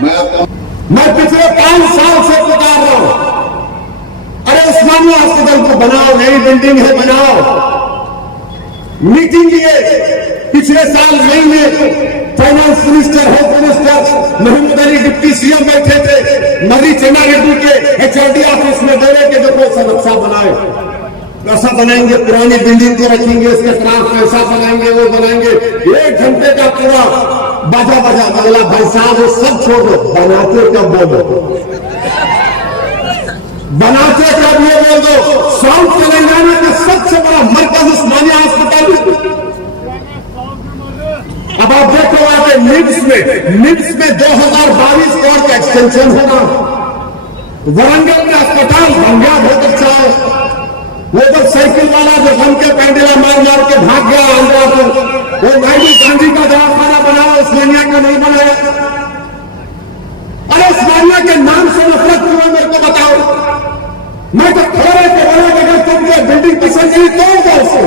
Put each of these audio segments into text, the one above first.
मैं पिछले 5 साल से पुकार रहा हूं, अरे उस्मानिया हॉस्पिटल को बनाओ, नई बिल्डिंग है बनाओ। मीटिंग किए पिछले साल मई में, finance minister, health minister, Mohammed Ali deputy CM बैठे थे, मर्री चन्ना रेड्डी के एचओडी ऑफिस में बोले कि देखो ऐसा नक्शा बनाए, ऐसा बनाएंगे, पुरानी बिल्डिंग को रखेंगे, इसके खिलाफ ऐसा बनाएंगे, वो बनाएंगे। 1 घंटे का पूरा बाजा बजा बगला। भाई साहब वो सब छोड़ दो, बनाते कब बोलो, बनाते कब ये बोल दो। साउथ तेलंगाना का सबसे बड़ा मरकज उस्मानिया हॉस्पिटल। अब आप देखो वहां पे निम्स में 2022 करोड़ का एक्सटेंशन होगा। वरंगल में अस्पताल बन गया, बहुत अच्छा है। वो तो साइकिल वाला जो गम के पैंडला मार के भाग गया आंध्रा को, वो नायडू गांधी का दवाखाना बनाया, उस्मानिया का नहीं बनाया। अरे उस्मानिया के नाम से नफरत क्यों, मेरे को बताओ। मैं तो थोड़े के बोला कि अगर तुमको बिल्डिंग पसंद नहीं तोड़ दो उसको,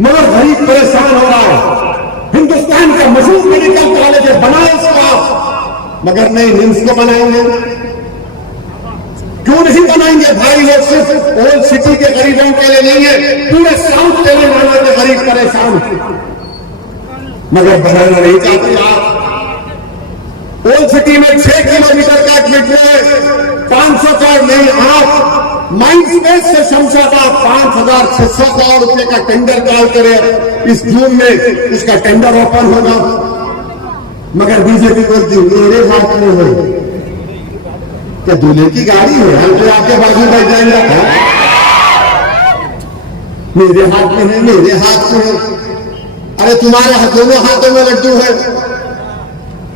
मगर गरीब परेशान हो रहा है। हिंदुस्तान का मशहूर मेडिकल कॉलेज है, बनाओ उसका, मगर नहीं, निम्स को बनाएंगे। क्यों नहीं बनाएंगे भाई? लोग सिर्फ ओल्ड सिटी के गरीबों के लिए नहीं है, पूरे साउथ तेलंगाना के गरीब परेशान, मगर बनाना नहीं चाहते आप। ओल्ड सिटी में 6 किलोमीटर का एक मेट्रो है, 500 करोड़ नहीं 8। माइंड स्पेस से शमशाबाद 5,600 करोड़ रुपए का टेंडर कॉल करे, इस जून में उसका टेंडर ओपन होगा, मगर बीजेपी बोलती मेरे हाथ में है। क्या दूल्हे की गाड़ी है? हम तो आपके बाजू बैठ जाएंगे, मेरे हाथ में है, मेरे हाथ में है। अरे तुम्हारे दोनों हाथों में लड्डू है।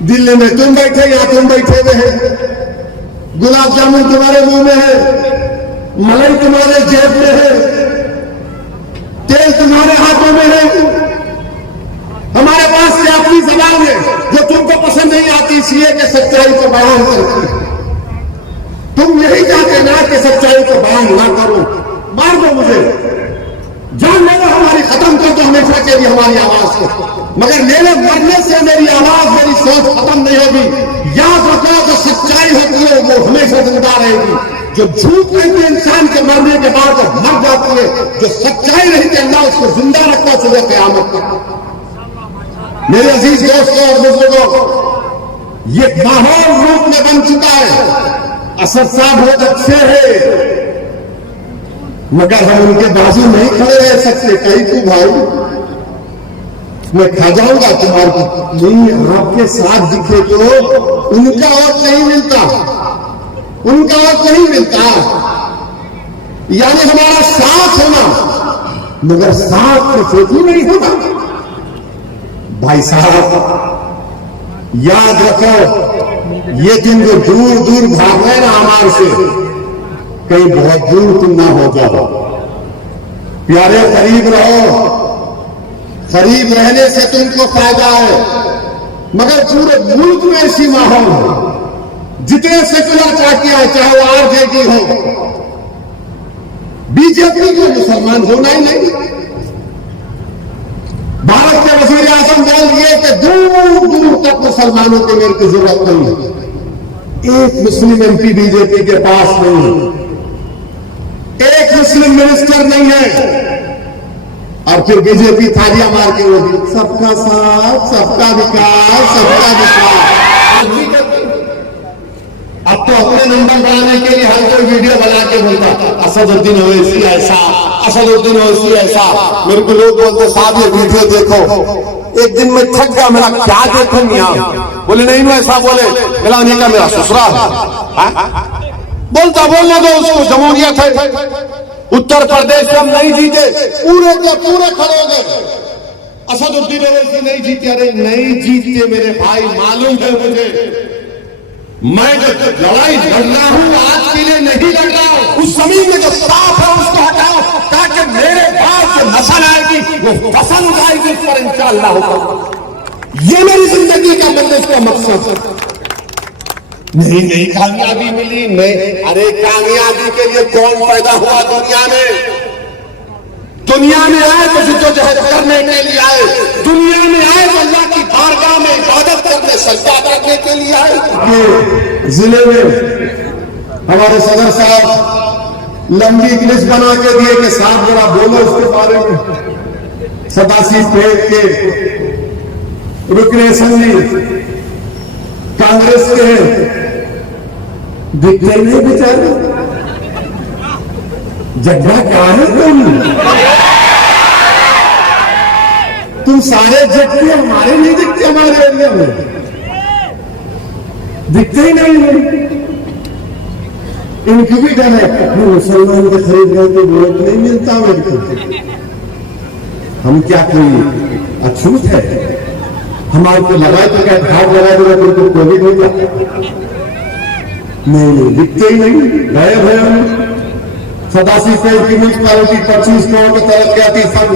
दिल्ली में तुम बैठे, यहां तुम बैठे हुए हैं। गुलाब जामुन तुम्हारे मुंह में है, मलाई तुम्हारे जेब में है, तेल तुम्हारे हाथों में है। हमारे पास ये अपनी जबान है जो तुमको पसंद नहीं आती, इसलिए कि सच्चाई को बयान करती है। तुम यही चाहते ना कि सच्चाई को बयान ना करो, मार दो मुझे, जान ले लो, हमारी खत्म कर दो हमेशा के लिए हमारी आवाज को, मगर मेरे मरने से मेरी आवाज, मेरी सोच खत्म नहीं होगी। याद रखो, जो सच्चाई होती है वो हमेशा जिंदा रहेगी। जो झूठ कहती है इंसान के मरने के बाद वो मर जाती है, जो सच्चाई रहती है अल्लाह उसको जिंदा रखता सुबह क़यामत तक। मेरे अजीज दोस्तों और बुजुर्गों, ये माहौल रूप में बन चुका है। असद साहब बहुत अच्छे हैं, मगर हम उनके बाजू नहीं खड़े रह सकते। कहीं तू भाई मैं खा जाऊंगा तुम्हारे नहीं, आपके साथ दिखे तो उनका और नहीं मिलता, उनका और नहीं मिलता। यानी हमारा साथ होना, मगर साथ में फोटो नहीं होना। भाई साहब याद रखो, ये दिन जो दूर दूर भाग रहे ना हमारे से, कहीं बहुत दूर तुम ना हो जाओ। प्यारे करीब रहो, करीब रहने से तुमको फायदा है, मगर पूरे मुल्क में ऐसी माहौल है, जितने सेकुलर पार्टियां हैं, चाहे वो आरजेडी हो, बीजेपी को मुसलमान होना ही नहीं। भारत के वजीर आजम बोल दिए कि दूर दूर तक मुसलमानों की मेरे की जरूरत नहीं है। एक मुस्लिम एमपी बीजेपी के पास नहीं है, एक मुस्लिम मिनिस्टर नहीं है, और फिर बीजेपी थालियां मार के होगी सबका साथ, सबका विकास, सबका विकास। अब तो अपने नंबर बनाने के लिए हर कोई वीडियो बना के बोलता असदुद्दीन ओवैसी ऐसा, असदुद्दीन ओवैसी ऐसा। मेरे को लोग बोलते साहब ये वीडियो देखो। एक दिन मैं थक गया, मेरा क्या देखूंगी आप? बोले नहीं ऐसा बोले, मेरा उन्हीं का मेरा ससुराल है। बोलता बोलने दो उसको, जमहूरियत है। उत्तर प्रदेश में हम नहीं जीते, पूरे के पूरे खड़े हो गए। असदुद्दीन ओवैसी नहीं जीते। अरे नहीं जीते मेरे भाई, मालूम है मुझे। मैं जो लड़ाई लड़ रहा हूं आज के लिए नहीं लड़ रहा हूं। उस जमीन में जो साफ है उसको हटाओ, ताकि मेरे बाद जो नस्ल आएगी वो फसल उगाएगी उस पर इंशाअल्लाह। ये मेरी जिंदगी का मतलब का मकसद। नहीं कामयाबी मिली नहीं। अरे कामयाबी के लिए कौन पैदा हुआ दुनिया में? दुनिया में आए तो जिद्दोजहद करने के लिए आए, दुनिया में आए तो अल्लाह की बारगाह में इबादत करने, सत्ता करने के लिए आए। ये जिले में हमारे सदर साहब लंबी एक लिस्ट बना के दिए कि साहब जरा बोलो इसके बारे में। सदाशिव पेट के रुकने असम्बली कांग्रेस के दिखते ही नहीं बेचारे। जगह क्या है तुम सारे जगते हमारे नहीं दिखते, हमारे एरिया में दिखते ही नहीं। इनकी भी डर है मुसलमान के खरीद रहे तो वोट नहीं मिलता मेरे को। हम क्या कोई अछूत है? हमारे को लगा तो क्या घाट लगा देगा तो कोविड हो जाता? नहीं, दिखते ही नहीं, गायब है। हम सदाशिव पेट की म्यूनिसपैलिटी 25 करोड़ की तरफ क्या थी सब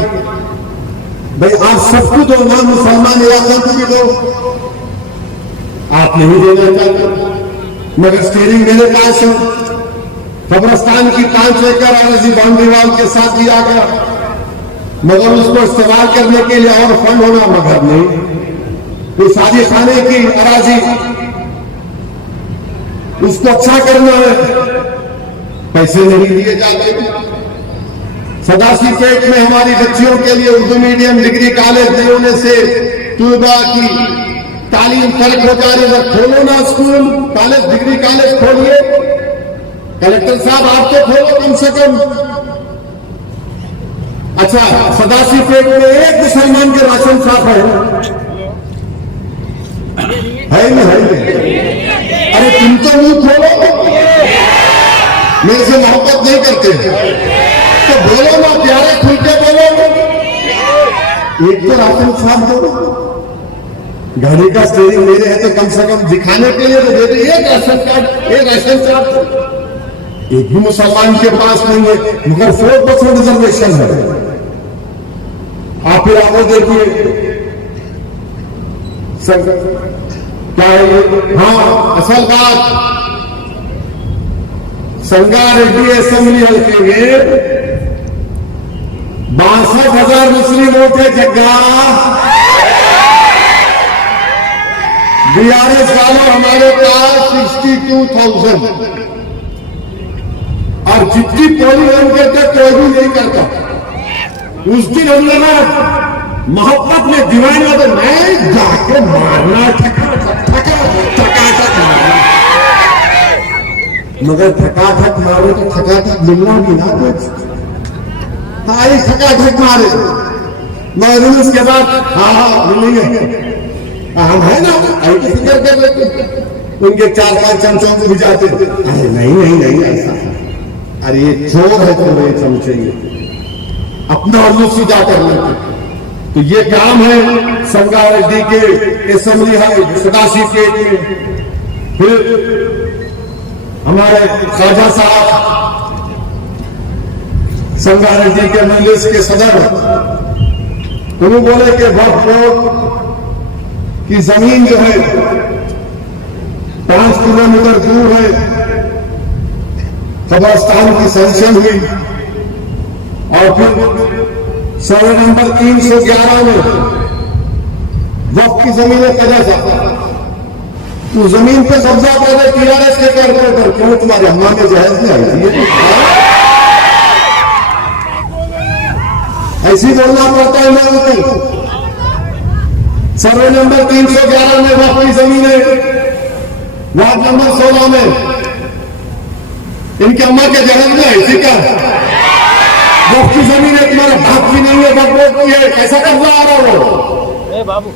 भाई आप सबको दो ना, मुसलमान इलाकों को भी दो। आप नहीं देना चाहते मगर स्टीयरिंग मेरे पास है। कब्रस्तान की 5 एकड़ आरजी बाउंड्री वाल के साथ दिया गया मगर उसको इस्तेमाल करने के लिए और फंड होना मगर नहीं। तो शादी खाने की अराजी उसको अच्छा करना है, पैसे नहीं दिए जाते। सदाशिव पेट में हमारी बच्चियों के लिए उर्दू मीडियम डिग्री कॉलेज नहीं होने से तलबा की तालीम फर्क हो जा रही है। खोलो ना स्कूल कॉलेज, डिग्री कॉलेज खोलिए। कलेक्टर साहब आप तो खोलो कम से कम। अच्छा, सदाशिव पेट में एक मुसलमान के राशन शॉप है नहीं? अरे तुम तो मुंह खोलो, मेरे से मोहब्बत नहीं करते तो बोलो ना, प्यारे खुल के बोलो। एक तो राशन शॉप दो, गाड़ी का स्टीयरिंग मेरे है तो कम से कम दिखाने के लिए तो दे दे। एक राशन कार्ड, एक राशन शॉप एक भी मुसलमान के पास नहीं है मगर 4% रिजर्वेशन है। आप फिर आगे देखिए क्या है। हाँ, असल बात संगारेड्डी असेंबली हल्के में 62,000 मुस्लिम वोट है। जगह बीआरएस वालों हमारे पास 62,000 और जितनी पोलिंग हम करते कोई भी नहीं करता। उस दिन हम लोग मोहब्बत में दीवाना तो मैं जाके मारना ठकाठक मारना मगर ठकाठक मारो तो ठकाठक मिलना भी ना कुछ। हाँ ठकाठक मारे मगर उसके बाद हाँ मिलेंगे हम है ना आई तो फिक्र कर लेते। उनके 4-5 चमचों को भी जाते अरे नहीं ऐसा। अरे ये चोर है तो ये चमचे अपना और सीधा कर लेते। तो ये काम है संगारेड्डी के असेंबली है सदाशिव पेट में। फिर हमारे ख्वाजा साहब संगारेड्डी के मंदिर के सदर उन्होंने बोले कि वक्फ बोर्ड की जमीन जो है 5 किलोमीटर दूर है, कब्रिस्तान की सैंक्शन हुई और फिर सर्वे नंबर 311 में वक्फ की जमीनें कब्जा जाता तो जमीन पे कब्जा कर रहे टीआरएस के कॉर्पोरेटर। क्यों तुम्हारे अम्मा में जहेज नहीं आई? ऐसी बोलना पड़ता है लोगों को। सर्वे नंबर 311 में वक्फ की जमीन है, वार्ड नंबर 16 में इनके अम्मा के जहेज में ऐसी का वक्फ की जमीन है, तुम्हारे बाप की नहीं है, वक्फ बोर्ड की है। कैसा कब्जा आ रहा हो बाबू?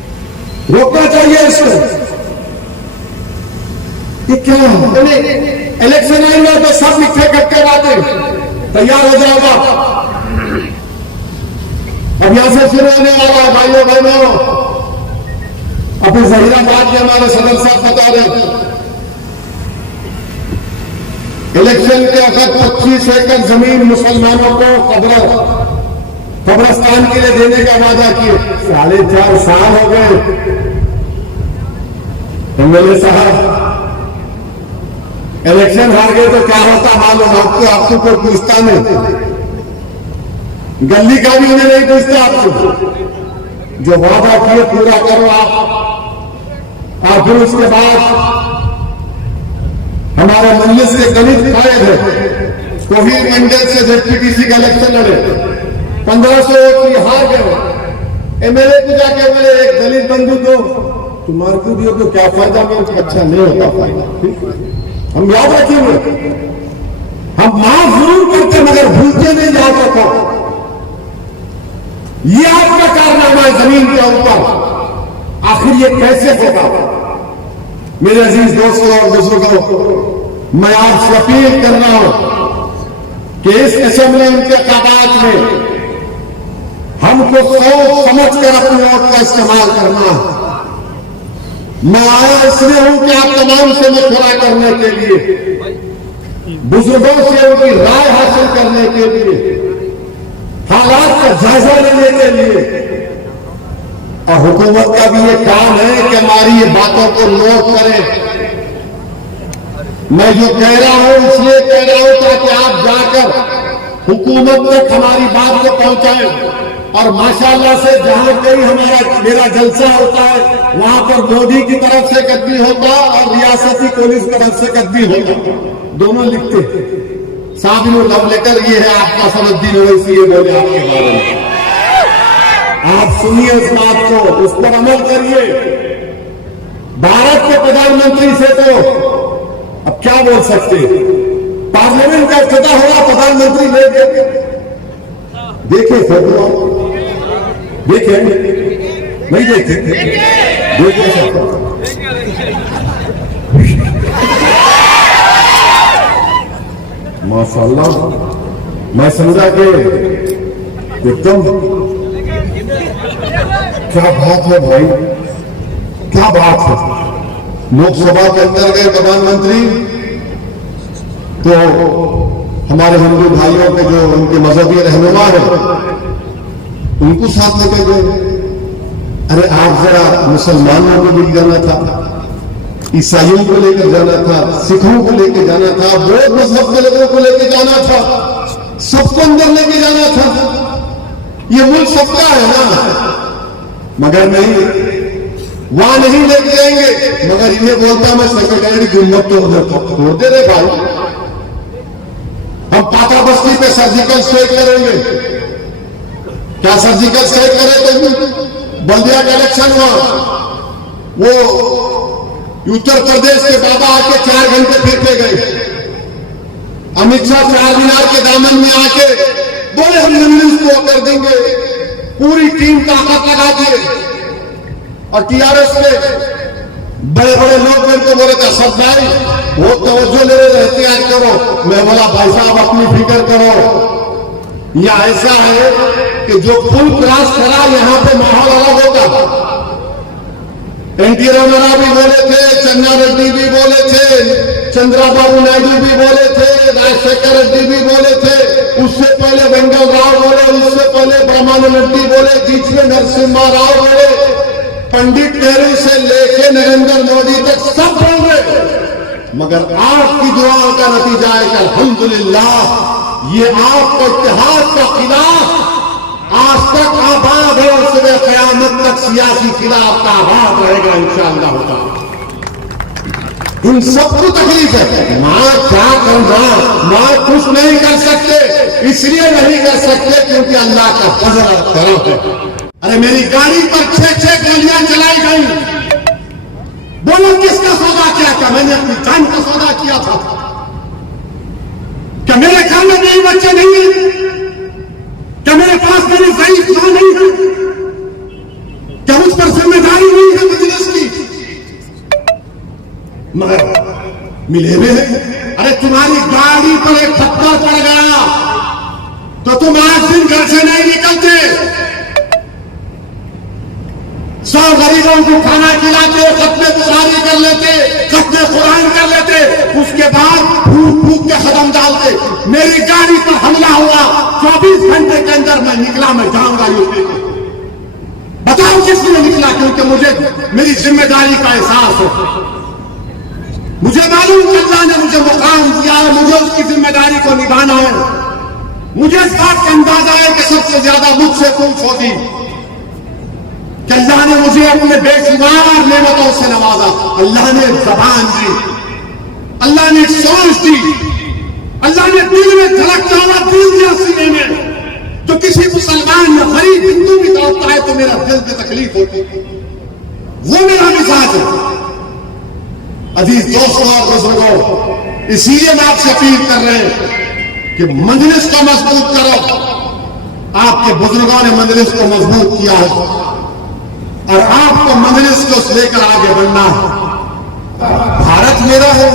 रोकना चाहिए इसको। ये क्या इलेक्शन आएंगे तो सब मिठे खट्टे बातें तैयार हो जाएगा। अब यहां से शुरू होने वाला है भाइयों बहनों। अपने जहीराबाद के हमारे सदर साहब बता रहे इलेक्शन के वक्त 25 एकड़ जमीन मुसलमानों को कब्रिस्तान के लिए देने का वादा किए। 4.5 साल हो गए। एमएलए साहब इलेक्शन हार गए तो क्या होता मालूम आपको? आपको कोई पूछता नहीं, गली का भी उन्हें नहीं पूछता। आपको जो वादा किए पूरा करो। और फिर उसके बाद हमारे मजलिस के दलित कायद है कोहिर मंडल से जेपीटीसी का इलेक्शन लड़े, 1500 वोट की हार गए। एमएलए को जाके बोले एक दलित बंधु को तुम्हारे को दियो तो क्या फायदा, में अच्छा नहीं होता फायदा। हम याद रखेंगे, हम माफ जरूर करते मगर भूलते नहीं जाता था। ये आपका कारनामा है जमीन के ऊपर, आखिर ये कैसे होगा? मेरे अजीज दोस्तों और बुजुर्गों, मैं आपसे अपील कर रहा हूं कि इस असेंबली इंतखाबात में हमको सोच समझ कर अपने वोट का इस्तेमाल करना है। मैं आया इसलिए हूं कि आप तमाम से मशवरा करने के लिए, बुजुर्गों से उनकी राय हासिल करने के लिए, हालात का जायजा लेने के लिए, और हुकूमत का भी ये काम है कि हमारी ये बातों को नोट करें। मैं जो कह रहा हूं इसलिए कह रहा हूं ताकि आप जाकर हुकूमत तक हमारी बात को पहुंचाएं। और माशाअल्लाह से जहां कहीं मेरा जलसा होता है वहां पर मोदी की तरफ से कद्दी होता और रियासती पुलिस तरफ से कद्दी होता, दोनों लिखते साबिन लव लेटर। ये है आपका सनद्दीन ओवैसी, ये बोले आपके बारे में। आप सुनिए इस बात को, उस पर अमल करिए। भारत के प्रधानमंत्री से तो अब क्या बोल सकते, पार्लियामेंट का इफ्तिताह होगा, प्रधानमंत्री ले देखे फोटो, देखे नहीं देखे, देखे माशाअल्लाह, मैं समझा कि एकदम क्या बात है भाई, क्या बात है। लोकसभा के अंदर गए प्रधानमंत्री तो हमारे हिंदू भाइयों के जो उनके मजहबी रहनुमा है उनको साथ लेकर गए। अरे आप जरा मुसलमानों को भी जाना था, ईसाइयों को लेकर जाना था, सिखों को लेकर जाना था, बौद्ध मजहब के लोगों को लेकर जाना था, सबको अंदर लेके जाना था। ये मुल्क सबका है ना, मगर नहीं, वहां नहीं लेके जाएंगे। मगर इन्हें बोलता मैं सेक्रेटरी गुम्बद तो दे रहे भाई, हम पाका बस्ती पे सर्जिकल स्ट्राइक करेंगे। क्या सर्जिकल स्ट्राइक करे? तो बल्दिया का इलेक्शन हुआ, वो उत्तर प्रदेश के बाबा आके 4 घंटे फिरते गए। अमित शाह 4 मीनार के दामन में आके बोले हम जमीन को कर देंगे, पूरी टीम ताकत लगा दिए। और टीआरएस के बड़े बड़े लोग मेरे को बोले था सब भाई वो तवज्जो ले रहे, एहतियात करो। मैं बोला भाई साहब अपनी फिक्र करो, या ऐसा है कि जो पुल क्रॉस करा यहाँ पे माहौल अलग होगा। एनटी रामाराव भी बोले थे, चन्ना रेड्डी भी बोले थे, चंद्राबाबू नायडू भी बोले थे, राजशेखर रेड्डी भी बोले थे, उससे पहले वेंगल राव बोले, उससे पहले ब्रह्मानंद रेड्डी बोले, बीच में नरसिम्हा राव बोले, पंडित नेहरू से लेके नरेंद्र मोदी तक सब बोल रहे। मगर आपकी दुआओं का नतीजा है कि अल्हम्दुलिल्लाह ये आपका इतिहास का खिलाफ आज तक आबाद है और सुबह क़यामत तक सियासी खिलाफ का आबाद रहेगा इंशाअल्लाह होगा। इन सबको तकलीफ है, मां क्या करना, मां कुछ नहीं कर सकते, इसलिए नहीं कर सकते क्योंकि अल्लाह का फजल और करम है। अरे मेरी गाड़ी पर 6 गोलियां चलाई गई, बोलो किसका सौदा किया था? मैंने अपनी जान का सौदा किया था। क्या मेरे घर में मेरे बच्चे नहीं है? क्या मेरे पास मेरी ज़ईफ मां नहीं है? क्या मुझ पर जिम्मेदारी नहीं है बिजनेस की? मगर मिले हुए हैं। अरे तुम्हारी गाड़ी पर एक थप्पड़ पड़ गया तो तुम आज दिन घर से नहीं निकलते। 100 गरीबों को खाना खिलाते, खत्मे बुखारी कर लेते, खत्मे कुरान कर लेते, उसके बाद फूक फूक के कदम डालते। मेरी गाड़ी पर हमला हुआ, 24 घंटे के अंदर मैं निकला, मैं जाऊंगा यूपी को। बताओ किस लिए निकला? क्योंकि मुझे मेरी जिम्मेदारी का एहसास है। मुझे मालूम कि अल्लाह ने मुझे मुकाम दिया है, मुझे उसकी जिम्मेदारी को निभाना है। मुझे इस बात का अंदाजा है कि सबसे ज्यादा मुझसे पूछ होगी। कि अल्लाह ने मुझे अपने बेशुमार नेमतों से नवाजा। अल्लाह ने जबान दी, अल्लाह ने सांस दी, अल्लाह ने दिल में धड़कता हुआ दिल दिया सीने में। जो किसी मुसलमान या गरीब हिंदू भी तड़पता है तो मेरा दिल में तकलीफ होती है, वो मेरा मिजाज है। अजीज दोस्तों और बुजुर्गों, इसीलिए मैं आपसे अपील कर रहे हैं कि मजलिस को मजबूत करो। आपके बुजुर्गों ने मजलिस को मजबूत किया है और आपको मजलिस को लेकर आगे बढ़ना है। भारत मेरा है,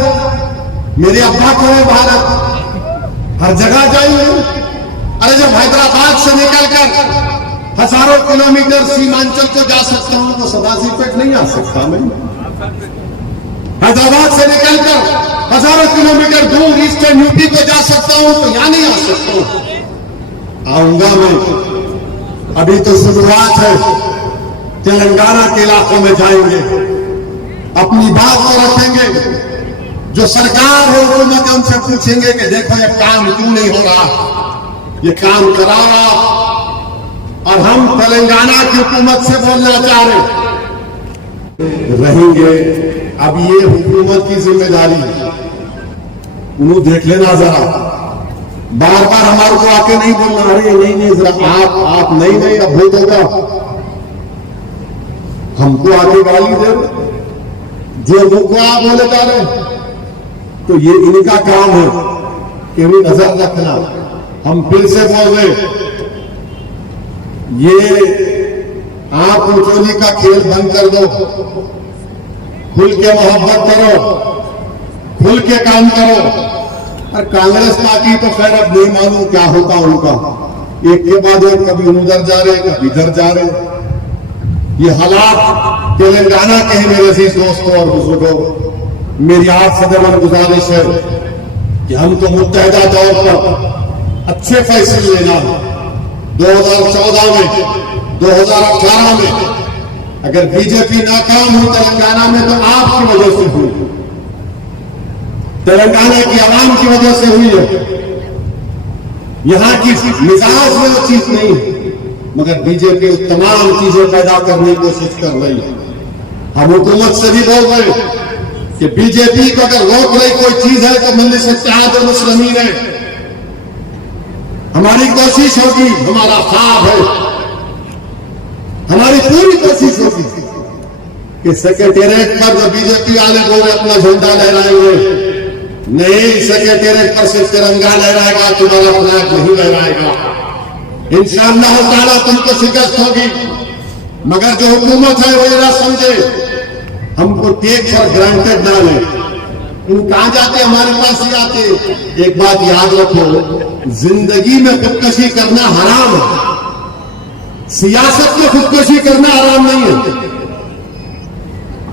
मेरे अब्बा का है भारत, हर जगह जाइए। अरे जब हैदराबाद से निकलकर हजारों किलोमीटर सीमांचल को जा सकता हूं तो सदाशिवपेट नहीं आ सकता मैं। हैदराबाद से निकलकर हजारों किलोमीटर दूर ईस्टर्न यूपी को जा सकता हूं तो यहां नहीं आ सकता हूं। आऊंगा मैं, अभी तो शुरुआत है। तेलंगाना के इलाकों में जाएंगे, अपनी बात को रखेंगे। जो सरकार है हुकूमत है उनसे पूछेंगे कि देखो ये काम क्यों नहीं हो रहा, ये काम करा रहा। और हम तेलंगाना की हुकूमत से बोलना चाह रहे रहेंगे। अब ये हुकूमत की जिम्मेदारी है, उन्होंने देख लेना जरा। बार बार हमारे को आके नहीं बोलना अरे नहीं जरा आप नहीं अब बहुत होगा। हमको आगे गाली दे जो मुख को आप बोले जा रहे तो ये इनका काम है कि भी नजर रखना। हम फिर से बोल रहे ये आप ऊंचोली का खेल बंद कर दो, खुल के मोहब्बत करो, खुल के काम करो। और कांग्रेस पार्टी तो खैर अब नहीं मालूम क्या होता उनका, एक के बाद एक कभी उधर जा रहे कभी इधर जा रहे। ये हालात तेलंगाना के हैं मेरे अजीज दोस्तों और बुजुर्गों। मेरी आप सदैव गुजारिश है कि हमको मुत्तहदा तौर पर अच्छे फैसले लेना है। 2014 में 2018 में अगर बीजेपी नाकाम हुई तेलंगाना में तो आपकी वजह से हुई, तेलंगाना की आवाम की वजह से हुई है। यहां की मिजाज में वो चीज नहीं है, मगर बीजेपी तमाम चीजें पैदा करने की कोशिश कर रही है। हम हुकूमत से भी बोल रहे हैं कि बीजेपी को अगर रोक रही कोई चीज है तो मजलिस इत्तेहाद मुस्लिमीन है। हमारी कोशिश होगी, हमारा ख्वाब है, हमारी पूरी कोशिश होगी कि सेक्रेटेरिएट पर जो बीजेपी वाले बोले अपना झंडा लहराएंगे, नहीं सेक्रेटेरिएट पर सिर्फ तिरंगा लहराएगा, तुम्हारा फ्लैग नहीं लहराएगा। इंशाअल्लाह ताला तुमको शिकस्त होगी। मगर जो हुकूमत है वो ये ना समझे, हमको टेक फॉर ग्रांटेड ना ले। इन कहां जाते हमारे पास ही आते। एक बात याद रखो, जिंदगी में खुदकशी करना हराम है, सियासत में खुदकशी करना हराम नहीं है।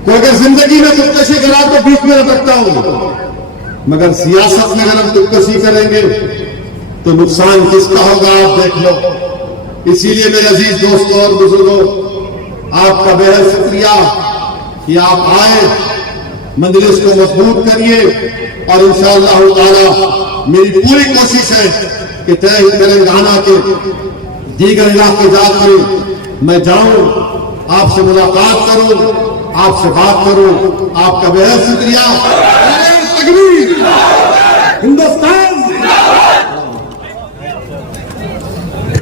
कोई अगर जिंदगी में खुदकशी करा तो बीच में रखता हूं, मगर सियासत में अगर हम खुदकशी करेंगे तो नुकसान किसका होगा आप देख लो। इसीलिए मेरे अजीज दोस्तों और बुजुर्गों, आपका बेहद शुक्रिया कि आप आए, मजलिस को मजबूत करिए। और इंशाअल्लाह ताला मेरी पूरी कोशिश है कि तेलंगाना के दीगर इलाके जाकर मैं जाऊं, आपसे मुलाकात करूं, आपसे बात करूं। आपका बेहद शुक्रिया। हिंदुस्तान